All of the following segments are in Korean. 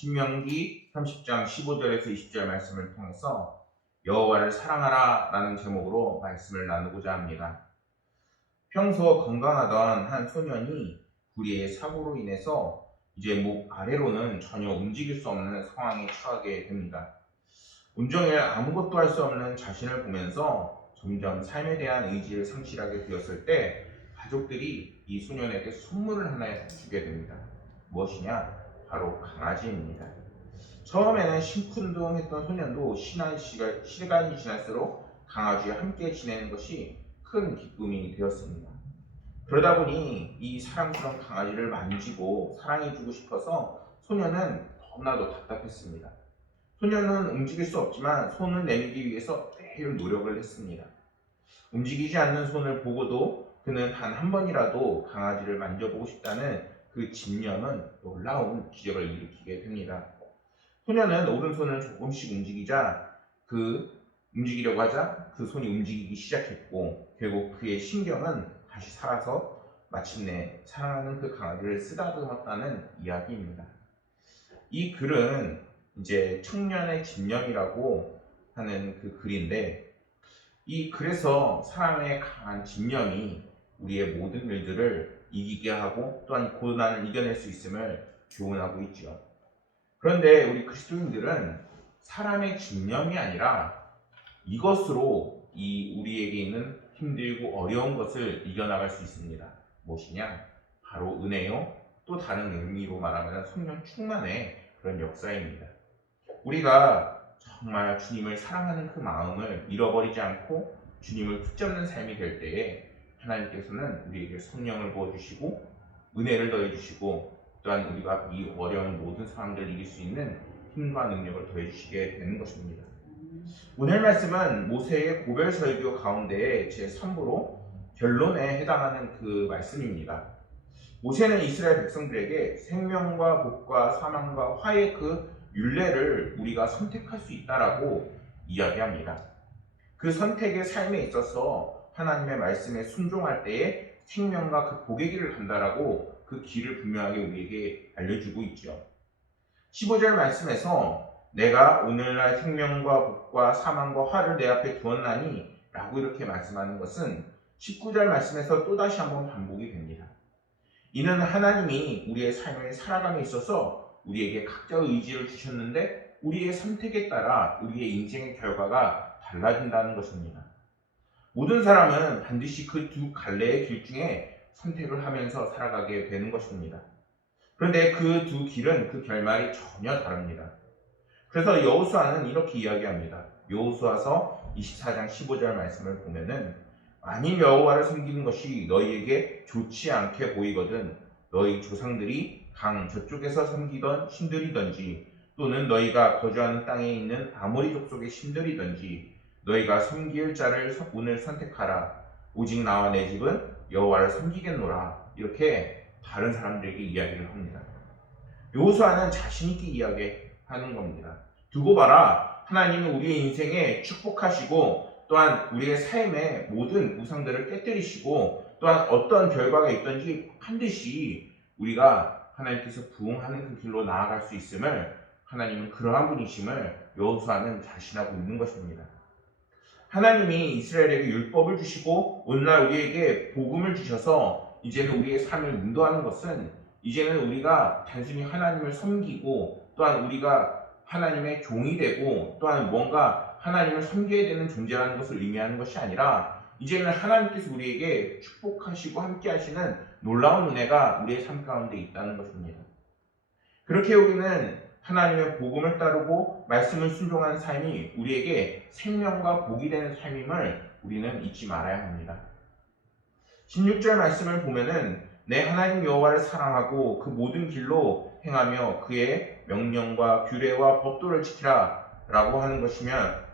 신명기 30장 15절에서 20절 말씀을 통해서 여호와를 사랑하라 라는 제목으로 말씀을 나누고자 합니다. 평소 건강하던 한 소년이 불의의 사고로 인해서 이제 목 아래로는 전혀 움직일 수 없는 상황에 처하게 됩니다. 온종일 아무것도 할 수 없는 자신을 보면서 점점 삶에 대한 의지를 상실하게 되었을 때 가족들이 이 소년에게 선물을 하나 주게 됩니다. 무엇이냐? 바로 강아지입니다. 처음에는 심쿵동했던 소년도 시간이 지날수록 강아지와 함께 지내는 것이 큰 기쁨이 되었습니다. 그러다 보니 이 사랑스러운 강아지를 만지고 사랑해주고 싶어서 소년은 너무나도 답답했습니다. 소년은 움직일 수 없지만 손을 내밀기 위해서 매일 노력을 했습니다. 움직이지 않는 손을 보고도 그는 단 한 번이라도 강아지를 만져보고 싶다는 그 집념은 놀라운 기적을 일으키게 됩니다. 소년은 오른손을 조금씩 움직이려고 하자 그 손이 움직이기 시작했고 결국 그의 신경은 다시 살아서 마침내 사랑하는 그 강아지를 쓰다듬었다는 이야기입니다. 이 글은 이제 청년의 집념이라고 하는 그 글인데 이 글에서 사람의 강한 집념이 우리의 모든 일들을 이기게 하고 또한 고난을 이겨낼 수 있음을 교훈하고 있죠. 그런데 우리 그리스도인들은 사람의 집념이 아니라 이것으로 우리에게 있는 힘들고 어려운 것을 이겨나갈 수 있습니다. 무엇이냐? 바로 은혜요. 또 다른 의미로 말하면 성령 충만의 그런 역사입니다. 우리가 정말 주님을 사랑하는 그 마음을 잃어버리지 않고 주님을 붙잡는 삶이 될 때에 하나님께서는 우리에게 성령을 부어주시고 은혜를 더해주시고 또한 우리가 이 어려운 모든 상황들을 이길 수 있는 힘과 능력을 더해주시게 되는 것입니다. 오늘 말씀은 모세의 고별 설교 가운데의 제3부로 결론에 해당하는 그 말씀입니다. 모세는 이스라엘 백성들에게 생명과 복과 사망과 화의 그 율례를 우리가 선택할 수 있다라고 이야기합니다. 그 선택의 삶에 있어서 하나님의 말씀에 순종할 때에 생명과 그 복의 길을 간다라고 그 길을 분명하게 우리에게 알려주고 있죠. 15절 말씀에서 내가 오늘날 생명과 복과 사망과 화를 내 앞에 두었나니 라고 이렇게 말씀하는 것은 19절 말씀에서 또다시 한번 반복이 됩니다. 이는 하나님이 우리의 삶을 살아감에 있어서 우리에게 각자의 의지를 주셨는데 우리의 선택에 따라 우리의 인생의 결과가 달라진다는 것입니다. 모든 사람은 반드시 그 두 갈래의 길 중에 선택을 하면서 살아가게 되는 것입니다. 그런데 그 두 길은 그 결말이 전혀 다릅니다. 그래서 여호수아는 이렇게 이야기합니다. 여호수아서 24장 15절 말씀을 보면은 만일 여호와를 섬기는 것이 너희에게 좋지 않게 보이거든 너희 조상들이 강 저쪽에서 섬기던 신들이든지 또는 너희가 거주하는 땅에 있는 아모리 족속의 신들이든지 너희가 섬길 자를 오늘 선택하라. 오직 나와 내 집은 여호와를 섬기겠노라. 이렇게 다른 사람들에게 이야기를 합니다. 여호수아는 자신 있게 이야기하는 겁니다. 두고 봐라. 하나님은 우리의 인생에 축복하시고 또한 우리의 삶의 모든 우상들을 깨뜨리시고 또한 어떤 결과가 있든지 반드시 우리가 하나님께서 부응하는 그 길로 나아갈 수 있음을 하나님은 그러한 분이심을 여호수아는 자신하고 있는 것입니다. 하나님이 이스라엘에게 율법을 주시고 오늘날 우리에게 복음을 주셔서 이제는 우리의 삶을 인도하는 것은 이제는 우리가 단순히 하나님을 섬기고 또한 우리가 하나님의 종이 되고 또한 뭔가 하나님을 섬겨야 되는 존재라는 것을 의미하는 것이 아니라 이제는 하나님께서 우리에게 축복하시고 함께 하시는 놀라운 은혜가 우리의 삶 가운데 있다는 것입니다. 그렇게 우리는 하나님의 복음을 따르고 말씀을 순종하는 삶이 우리에게 생명과 복이 되는 삶임을 우리는 잊지 말아야 합니다. 16절 말씀을 보면은 내 하나님 여호와를 사랑하고 그 모든 길로 행하며 그의 명령과 규례와 법도를 지키라 라고 하는 것이면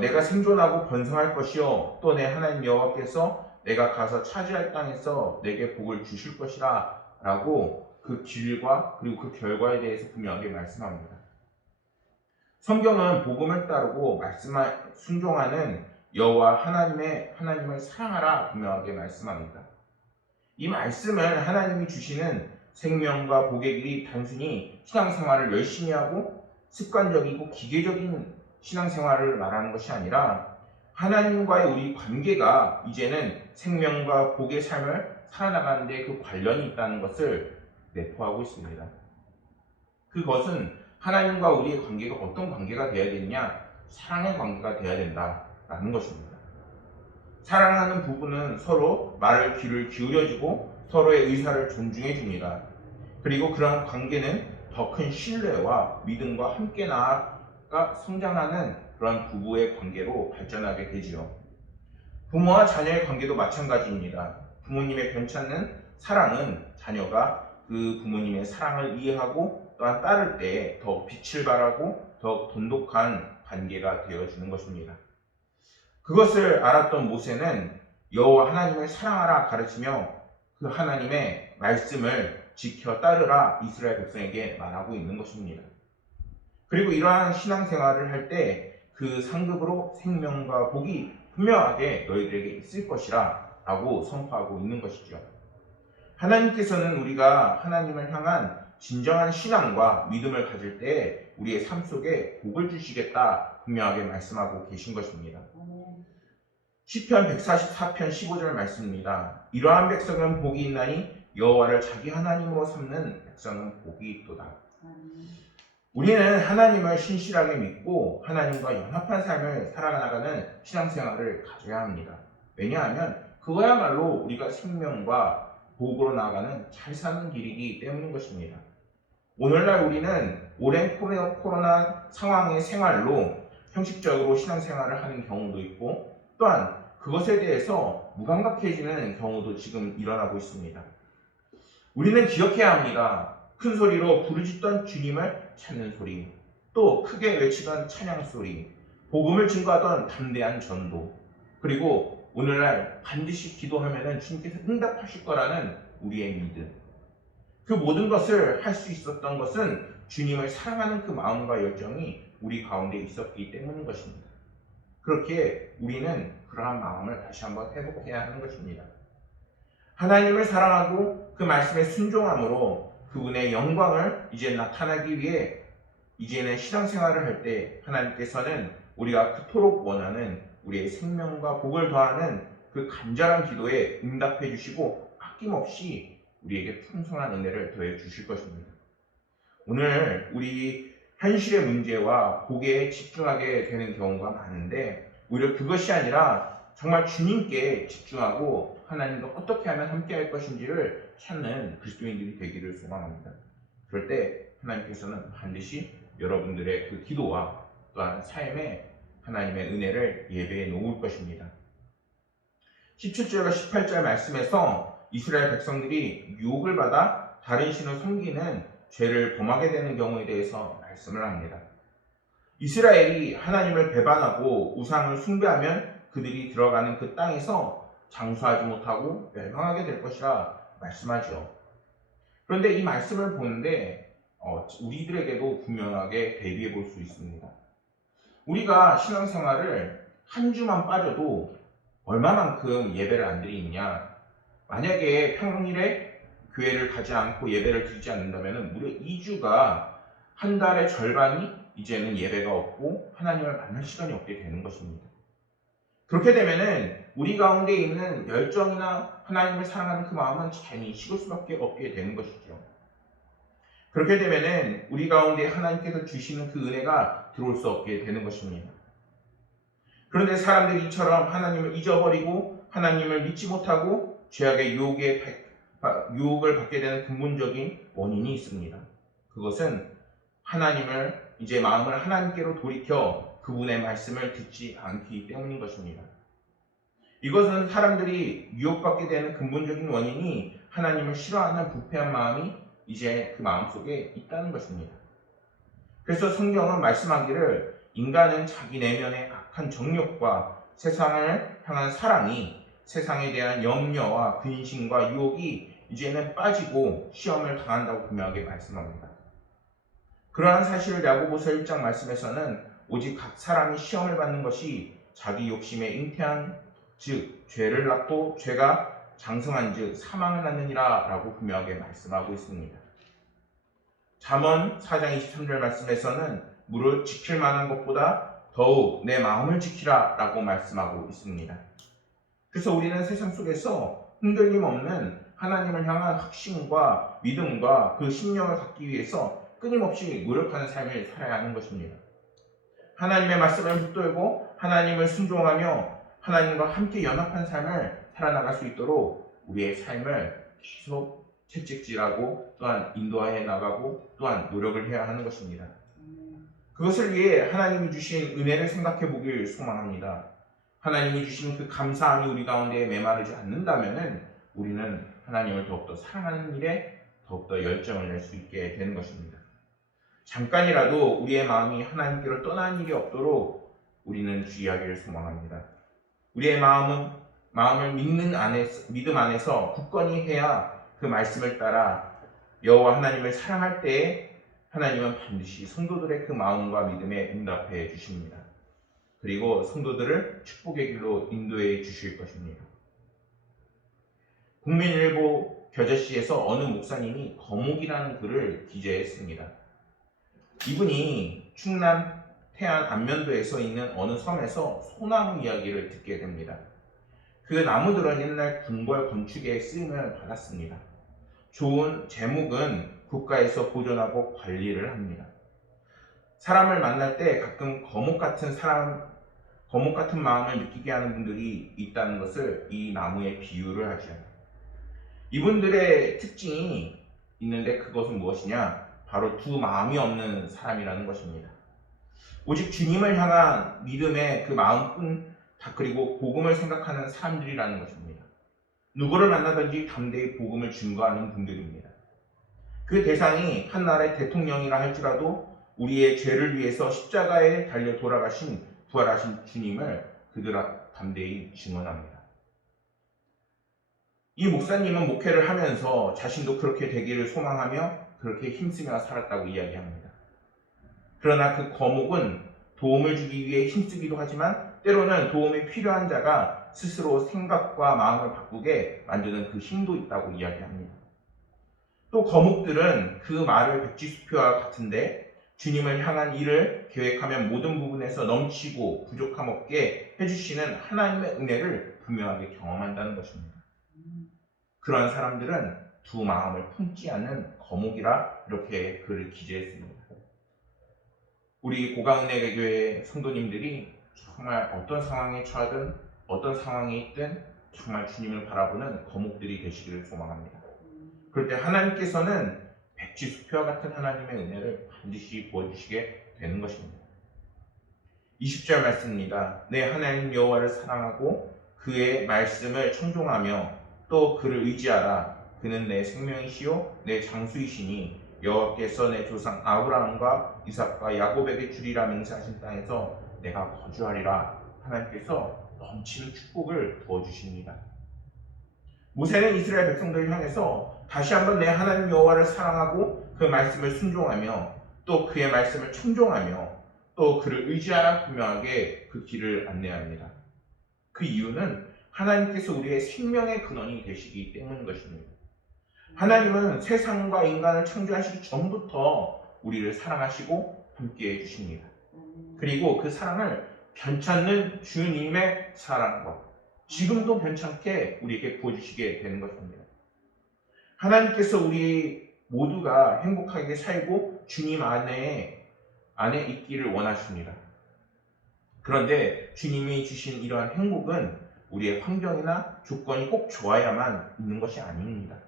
내가 생존하고 번성할 것이요 또 내 하나님 여호와께서 내가 가서 차지할 땅에서 내게 복을 주실 것이라 라고 그 길과 그리고 그 결과에 대해서 분명하게 말씀합니다. 성경은 복음을 따르고 순종하는 여호와 하나님을 사랑하라 분명하게 말씀합니다. 이 말씀은 하나님이 주시는 생명과 복의 길이 단순히 신앙생활을 열심히 하고 습관적이고 기계적인 신앙생활을 말하는 것이 아니라 하나님과의 우리 관계가 이제는 생명과 복의 삶을 살아나가는 데 그 관련이 있다는 것을 내포하고 있습니다. 그것은 하나님과 우리의 관계가 어떤 관계가 되어야 되느냐? 사랑의 관계가 되어야 된다라는 것입니다. 사랑하는 부부는 서로 말을 귀를 기울여주고 서로의 의사를 존중해 줍니다. 그리고 그런 관계는 더 큰 신뢰와 믿음과 함께 나아가 성장하는 그런 부부의 관계로 발전하게 되지요. 부모와 자녀의 관계도 마찬가지입니다. 부모님의 변찮는 사랑은 자녀가 그 부모님의 사랑을 이해하고 또한 따를 때 더 빛을 발하고 더 돈독한 관계가 되어주는 것입니다. 그것을 알았던 모세는 여호와 하나님을 사랑하라 가르치며 그 하나님의 말씀을 지켜 따르라 이스라엘 백성에게 말하고 있는 것입니다. 그리고 이러한 신앙생활을 할 때 그 상급으로 생명과 복이 분명하게 너희들에게 있을 것이라 라고 선포하고 있는 것이죠. 하나님께서는 우리가 하나님을 향한 진정한 신앙과 믿음을 가질 때 우리의 삶 속에 복을 주시겠다 분명하게 말씀하고 계신 것입니다. 시편 144편 15절 말씀입니다. 이러한 백성은 복이 있나니 여호와를 자기 하나님으로 삼는 백성은 복이 있도다. 우리는 하나님을 신실하게 믿고 하나님과 연합한 삶을 살아나가는 신앙생활을 가져야 합니다. 왜냐하면 그거야말로 우리가 생명과 복으로 나아가는 잘 사는 길이기 때문인 것입니다. 오늘날 우리는 오랜 코로나 상황의 생활로 형식적으로 신앙생활을 하는 경우도 있고 또한 그것에 대해서 무감각해지는 경우도 지금 일어나고 있습니다. 우리는 기억해야 합니다. 큰 소리로 부르짖던 주님을 찾는 소리, 또 크게 외치던 찬양 소리, 복음을 증거하던 담대한 전도, 그리고 오늘날 반드시 기도하면 주님께서 응답하실 거라는 우리의 믿음. 그 모든 것을 할 수 있었던 것은 주님을 사랑하는 그 마음과 열정이 우리 가운데 있었기 때문인 것입니다. 그렇게 우리는 그러한 마음을 다시 한번 회복해야 하는 것입니다. 하나님을 사랑하고 그 말씀에 순종함으로 그분의 영광을 이제 나타나기 위해 이제는 신앙생활을 할 때 하나님께서는 우리가 그토록 원하는 우리의 생명과 복을 더하는 그 간절한 기도에 응답해 주시고 아낌없이 우리에게 풍성한 은혜를 더해 주실 것입니다. 오늘 우리 현실의 문제와 복에 집중하게 되는 경우가 많은데 오히려 그것이 아니라 정말 주님께 집중하고 하나님과 어떻게 하면 함께 할 것인지를 찾는 그리스도인들이 되기를 소망합니다. 그럴 때 하나님께서는 반드시 여러분들의 그 기도와 또한 삶에 하나님의 은혜를 예배해 놓을 것입니다. 17절과 18절 말씀에서 이스라엘 백성들이 유혹을 받아 다른 신을 섬기는 죄를 범하게 되는 경우에 대해서 말씀을 합니다. 이스라엘이 하나님을 배반하고 우상을 숭배하면 그들이 들어가는 그 땅에서 장수하지 못하고 멸망하게 될 것이라 말씀하죠. 그런데 이 말씀을 보는데 우리들에게도 분명하게 대비해 볼 수 있습니다. 우리가 신앙생활을 한 주만 빠져도 얼마만큼 예배를 안 드리느냐. 만약에 평일에 교회를 가지 않고 예배를 드리지 않는다면 무려 2주가 한 달의 절반이 이제는 예배가 없고 하나님을 만날 시간이 없게 되는 것입니다. 그렇게 되면은 우리 가운데 있는 열정이나 하나님을 사랑하는 그 마음은 괜히 식을 수밖에 없게 되는 것이죠. 그렇게 되면은 우리 가운데 하나님께서 주시는 그 은혜가 들어올 수 없게 되는 것입니다. 그런데 사람들이 이처럼 하나님을 잊어버리고 하나님을 믿지 못하고 죄악의 유혹을 받게 되는 근본적인 원인이 있습니다. 그것은 하나님을 이제 마음을 하나님께로 돌이켜 그분의 말씀을 듣지 않기 때문인 것입니다. 이것은 사람들이 유혹받게 되는 근본적인 원인이 하나님을 싫어하는 부패한 마음이 이제 그 마음속에 있다는 것입니다. 그래서 성경은 말씀하기를 인간은 자기 내면의 악한 정욕과 세상을 향한 사랑이 세상에 대한 염려와 근심과 유혹이 이제는 빠지고 시험을 당한다고 분명하게 말씀합니다. 그러한 사실을 야고보서 1장 말씀에서는 오직 각 사람이 시험을 받는 것이 자기 욕심에 잉태한 즉 죄를 낳고 죄가 장성한즉 사망을 낳느니라 라고 분명하게 말씀하고 있습니다. 잠언 4장 23절 말씀에서는 무릇 지킬 만한 것보다 더욱 내 마음을 지키라 라고 말씀하고 있습니다. 그래서 우리는 세상 속에서 흔들림 없는 하나님을 향한 확신과 믿음과 그 신념을 갖기 위해서 끊임없이 노력하는 삶을 살아야 하는 것입니다. 하나님의 말씀을 붙들고 하나님을 순종하며 하나님과 함께 연합한 삶을 살아나갈 수 있도록 우리의 삶을 계속 채찍질하고 또한 인도해 나가고 또한 노력을 해야 하는 것입니다. 그것을 위해 하나님이 주신 은혜를 생각해 보길 소망합니다. 하나님이 주신 그 감사함이 우리 가운데 메마르지 않는다면 우리는 하나님을 더욱더 사랑하는 일에 더욱더 열정을 낼 수 있게 되는 것입니다. 잠깐이라도 우리의 마음이 하나님께로 떠나는 일이 없도록 우리는 주의하기를 소망합니다. 우리의 마음을 믿음 안에서 굳건히 해야 그 말씀을 따라 여호와 하나님을 사랑할 때에 하나님은 반드시 성도들의 그 마음과 믿음에 응답해 주십니다. 그리고 성도들을 축복의 길로 인도해 주실 것입니다. 국민일보 겨자씨에서 어느 목사님이 거목이라는 글을 기재했습니다. 이분이 충남 태안 안면도에서 있는 어느 섬에서 소나무 이야기를 듣게 됩니다. 그 나무들은 옛날 궁궐 건축에 쓰임을 받았습니다. 좋은 제목은 국가에서 보존하고 관리를 합니다. 사람을 만날 때 가끔 거목 같은 마음을 느끼게 하는 분들이 있다는 것을 이 나무에 비유를 하죠. 이분들의 특징이 있는데 그것은 무엇이냐? 바로 두 마음이 없는 사람이라는 것입니다. 오직 주님을 향한 믿음의 그 마음뿐 그리고 복음을 생각하는 사람들이라는 것입니다. 누구를 만나든지 담대히 복음을 증거하는 분들입니다. 그 대상이 한 나라의 대통령이라 할지라도 우리의 죄를 위해서 십자가에 달려 돌아가신 부활하신 주님을 그들 앞 담대히 증언합니다. 이 목사님은 목회를 하면서 자신도 그렇게 되기를 소망하며 그렇게 힘쓰며 살았다고 이야기합니다. 그러나 그 거목은 도움을 주기 위해 힘쓰기도 하지만 때로는 도움이 필요한 자가 스스로 생각과 마음을 바꾸게 만드는 그 힘도 있다고 이야기합니다. 또 거목들은 그 말을 백지수표와 같은데 주님을 향한 일을 계획하면 모든 부분에서 넘치고 부족함 없게 해주시는 하나님의 은혜를 분명하게 경험한다는 것입니다. 그러한 사람들은 두 마음을 품지 않는 거목이라 이렇게 글을 기재했습니다. 우리 고강은혜교회 성도님들이 정말 어떤 상황에 처하든 어떤 상황에 있든 정말 주님을 바라보는 거목들이 되시기를 소망합니다. 그럴 때 하나님께서는 백지수표와 같은 하나님의 은혜를 반드시 부어주시게 되는 것입니다. 20절 말씀입니다. 내 하나님 여호와를 사랑하고 그의 말씀을 청종하며 또 그를 의지하라. 그는 내 생명이시요 내 장수이시니 여호와께서 내 조상 아브라함과 이삭과 야곱에게 주리라 맹세하신 땅에서 내가 거주하리라. 하나님께서 넘치는 축복을 부어주십니다. 모세는 이스라엘 백성들을 향해서 다시 한번 내 하나님 여호와를 사랑하고 그 말씀을 순종하며 또 그의 말씀을 청종하며 또 그를 의지하라 분명하게 그 길을 안내합니다. 그 이유는 하나님께서 우리의 생명의 근원이 되시기 때문인 것입니다. 하나님은 세상과 인간을 창조하시기 전부터 우리를 사랑하시고 함께해 주십니다. 그리고 그 사랑을 변찮는 주님의 사랑과 지금도 변찮게 우리에게 부어주시게 되는 것입니다. 하나님께서 우리 모두가 행복하게 살고 주님 안에 있기를 원하십니다. 그런데 주님이 주신 이러한 행복은 우리의 환경이나 조건이 꼭 좋아야만 있는 것이 아닙니다.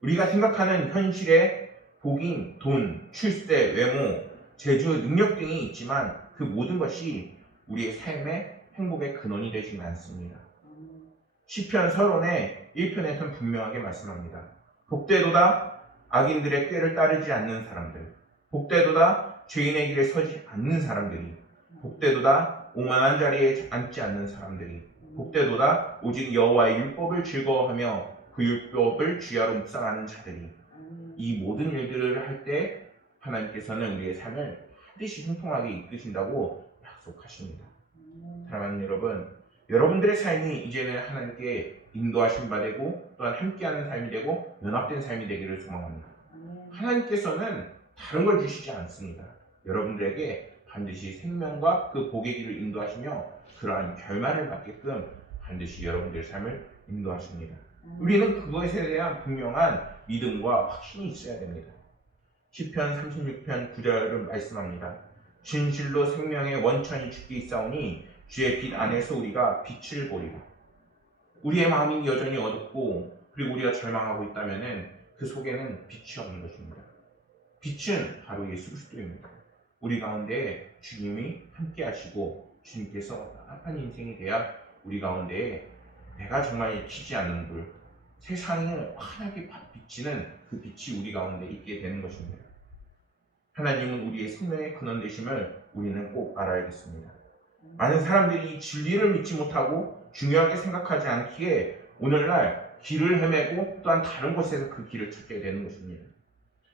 우리가 생각하는 현실의 복인, 돈, 출세, 외모, 재주, 능력 등이 있지만 그 모든 것이 우리의 삶의 행복의 근원이 되지는 않습니다. 시편 서론의 1편에서는 분명하게 말씀합니다. 복되도다 악인들의 꾀를 따르지 않는 사람들, 복되도다 죄인의 길에 서지 않는 사람들이, 복되도다 오만한 자리에 앉지 않는 사람들이, 복되도다 오직 여호와의 율법을 즐거워하며 그 율법을 주야로 묵상하는 자들이. 이 모든 일들을 할 때 하나님께서는 우리의 삶을 반드시 형통하게 이끄신다고 약속하십니다. 사랑하는 여러분, 여러분들의 삶이 이제는 하나님께 인도하신 바 되고 또한 함께하는 삶이 되고 연합된 삶이 되기를 소망합니다. 하나님께서는 다른 걸 주시지 않습니다. 여러분들에게 반드시 생명과 그 복의 길을 인도하시며 그러한 결말을 맞게끔 반드시 여러분들의 삶을 인도하십니다. 우리는 그것에 대한 분명한 믿음과 확신이 있어야 됩니다. 시편 36편 9절은 말씀합니다. 진실로 생명의 원천이 주께 있사오니 주의 빛 안에서 우리가 빛을 보리라. 우리의 마음이 여전히 어둡고 그리고 우리가 절망하고 있다면 그 속에는 빛이 없는 것입니다. 빛은 바로 예수 그리스도입니다. 우리 가운데 주님이 함께 하시고 주님께서 나답한 인생이 돼야 우리 가운데 내가 정말 비치지 않는 불, 세상을 환하게 비치는 그 빛이 우리 가운데 있게 되는 것입니다. 하나님은 우리의 생명의 근원 되심을 우리는 꼭 알아야겠습니다. 많은 사람들이 진리를 믿지 못하고 중요하게 생각하지 않기에 오늘날 길을 헤매고 또한 다른 곳에서 그 길을 찾게 되는 것입니다.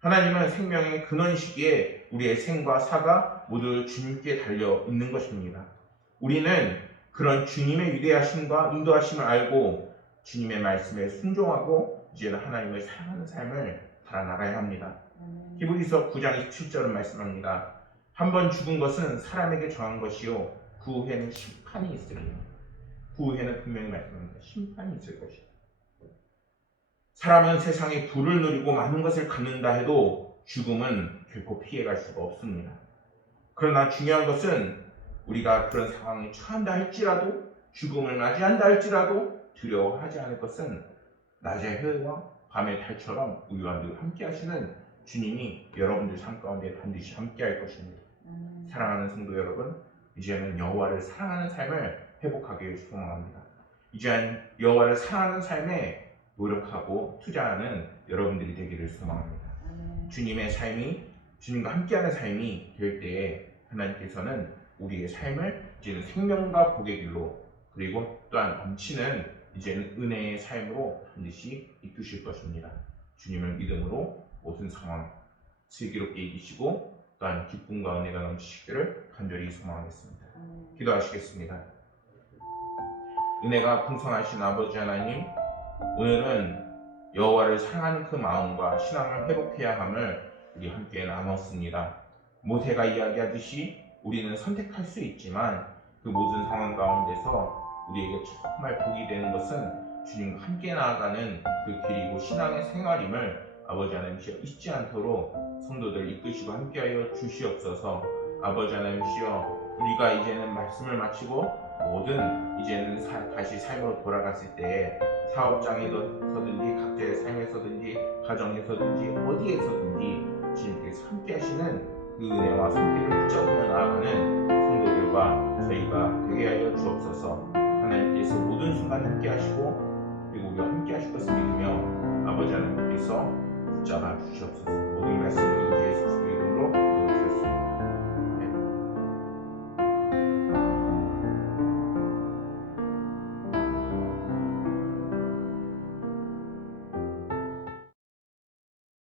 하나님은 생명의 근원이시기에 우리의 생과 사가 모두 주님께 달려 있는 것입니다. 우리는 그런 주님의 위대하심과 인도하심을 알고 주님의 말씀에 순종하고 이제는 하나님을 사랑하는 삶을 살아나가야 합니다. 히브리서 9장 27절은 말씀합니다. 한번 죽은 것은 사람에게 정한 것이요 그 후에는 심판이 있으리니. 그 후에는 분명히 말씀합니다. 심판이 있을 것이다. 사람은 세상에 부를 누리고 많은 것을 갖는다 해도 죽음은 결코 피해갈 수가 없습니다. 그러나 중요한 것은 우리가 그런 상황에 처한다 할지라도 죽음을 맞이한다 할지라도 두려워하지 않을 것은 낮의 해와 밤의 달처럼 우리와 늘 함께 하시는 주님이 여러분들 삶 가운데 반드시 함께 할 것입니다. 사랑하는 성도 여러분, 이제는 여호와를 사랑하는 삶을 회복하길 소망합니다. 이제는 여호와를 사랑하는 삶에 노력하고 투자하는 여러분들이 되기를 소망합니다. 주님의 삶이 주님과 함께하는 삶이 될 때에 하나님께서는 우리의 삶을 이제는 생명과 복의 길로 그리고 또한 넘치는 이제는 은혜의 삶으로 반드시 이끄실 것입니다. 주님을 믿음으로 모든 상황 슬기롭게 이기시고 또한 기쁨과 은혜가 넘치시기를 간절히 소망하겠습니다. 기도하시겠습니다. 은혜가 풍성하신 아버지 하나님, 오늘은 여호와를 사랑하는 그 마음과 신앙을 회복해야 함을 우리 함께 나눴습니다. 모세가 이야기하듯이 우리는 선택할 수 있지만 그 모든 상황 가운데서 우리에게 정말 복이 되는 것은 주님과 함께 나아가는 그 길이고 신앙의 생활임을 아버지 하나님이시여 잊지 않도록 성도들 이끄시고 함께하여 주시옵소서. 아버지 하나님이시여 우리가 이제는 말씀을 마치고 모든 이제는 다시 삶으로 돌아갔을 때에 사업장에서든지 각자의 삶에서든지 가정에서든지 어디에서든지 주님께서 함께 하시는 그 은혜와 손길을 붙잡으며 나아가는 성도들과 저희가 되게 하여 주옵소서. 하나님께서 모든 순간 함께 하시고 그리고 우리와 함께 하실 것을 믿으며 아버지 하나님께서 붙잡아 주시옵소서. 모든 말씀을